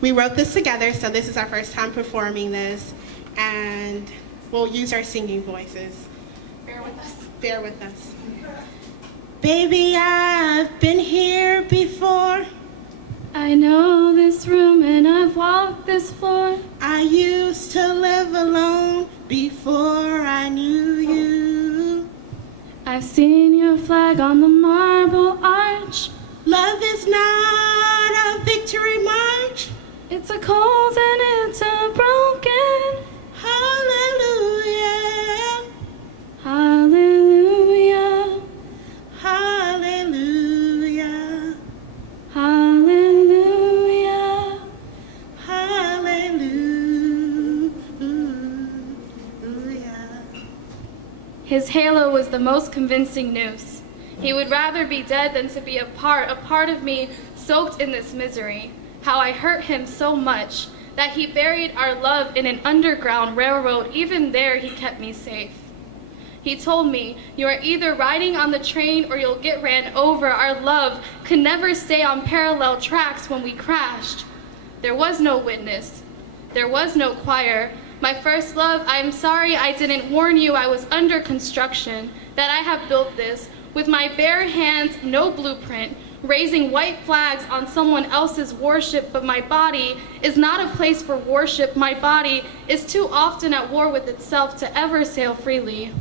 We wrote this together, so this is our first time performing this, and we'll use our singing voices. Bear with us. Bear with us. Baby, I've been here before. I know this room and I've walked this floor. I used to live alone before I knew you. I've seen your flag on the marble arch. Love is not a victory march. It's a cold and it's a broken. Hallelujah. Hallelujah. Hallelujah. Hallelujah. Hallelujah. His halo was the most convincing news. He would rather be dead than to be a part of me soaked in this misery. How I hurt him so much that he buried our love in an underground railroad. Even there he kept me safe. He told me, you are either riding on the train or you'll get ran over. Our love could never stay on parallel tracks when we crashed. There was no witness. There was no choir. My first love, I am sorry I didn't warn you I was under construction, that I have built this with my bare hands, no blueprint, raising white flags on someone else's worship, but my body is not a place for worship. My body is too often at war with itself to ever sail freely.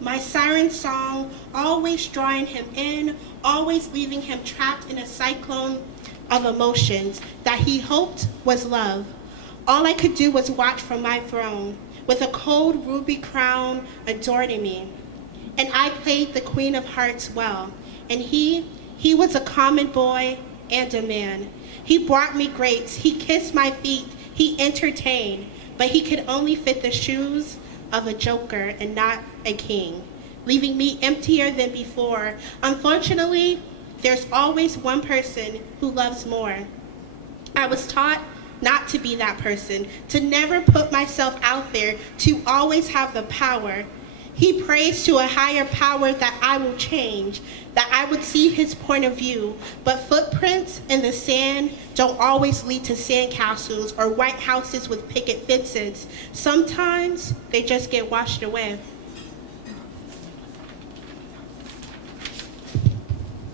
My siren song, always drawing him in, always leaving him trapped in a cyclone of emotions that he hoped was love. All I could do was watch from my throne, with a cold ruby crown adorning me. And I played the Queen of Hearts well. And he was a common boy and a man. He brought me grapes, he kissed my feet, he entertained, but he could only fit the shoes of a joker and not a king, leaving me emptier than before. Unfortunately, there's always one person who loves more. I was taught not to be that person, to never put myself out there, to always have the power. He prays to a higher power that I will change, that I would see his point of view. But footprints in the sand don't always lead to sandcastles or white houses with picket fences. Sometimes they just get washed away.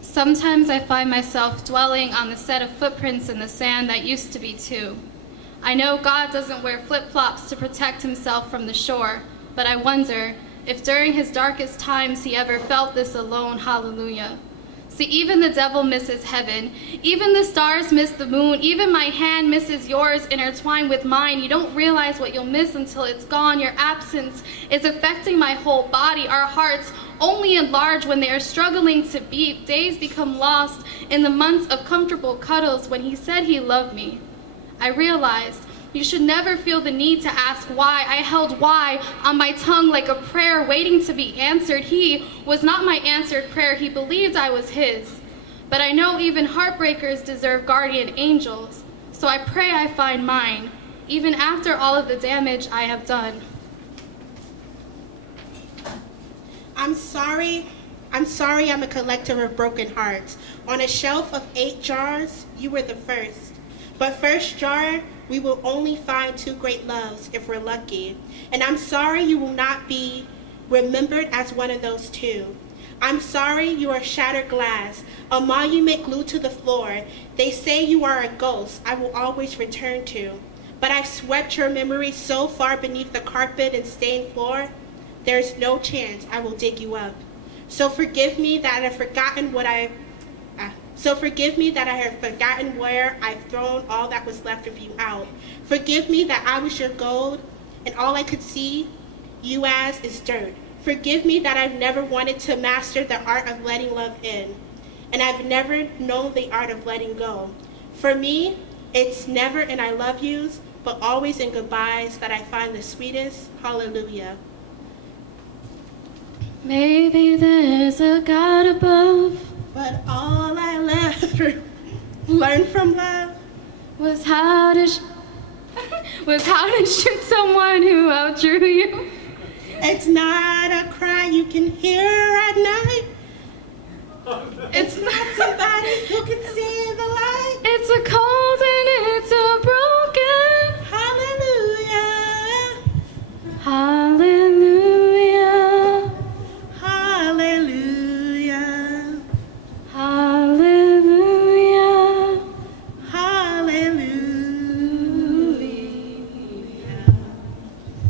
Sometimes I find myself dwelling on the set of footprints in the sand that used to be too. I know God doesn't wear flip-flops to protect himself from the shore, but I wonder if during his darkest times he ever felt this alone. Hallelujah. See, even the devil misses heaven. Even the stars miss the moon. Even my hand misses yours intertwined with mine. You don't realize what you'll miss until it's gone. Your absence is affecting my whole body. Our hearts only enlarge when they are struggling to beat. Days become lost in the months of comfortable cuddles. When he said he loved me, I realized you should never feel the need to ask why. I held why on my tongue like a prayer waiting to be answered. He was not my answered prayer. He believed I was his. But I know even heartbreakers deserve guardian angels. So I pray I find mine, even after all of the damage I have done. I'm sorry I'm a collector of broken hearts. On a shelf of 8 jars, you were the first. But first jar, we will only find 2 great loves if we're lucky. And I'm sorry you will not be remembered as one of those 2. I'm sorry you are shattered glass, a monument glued to the floor. They say you are a ghost I will always return to. But I've swept your memory so far beneath the carpet and stained floor, there's no chance I will dig you up. So forgive me that I've forgotten where I've thrown all that was left of you out. Forgive me that I was your gold, and all I could see you as is dirt. Forgive me that I've never wanted to master the art of letting love in, and I've never known the art of letting go. For me, it's never in I love yous, but always in goodbyes that I find the sweetest hallelujah. Maybe there's a God above, but all I learned from love was how to shoot someone who outdrew you. It's not a cry you can hear at night. It's not somebody who can see the light. It's a call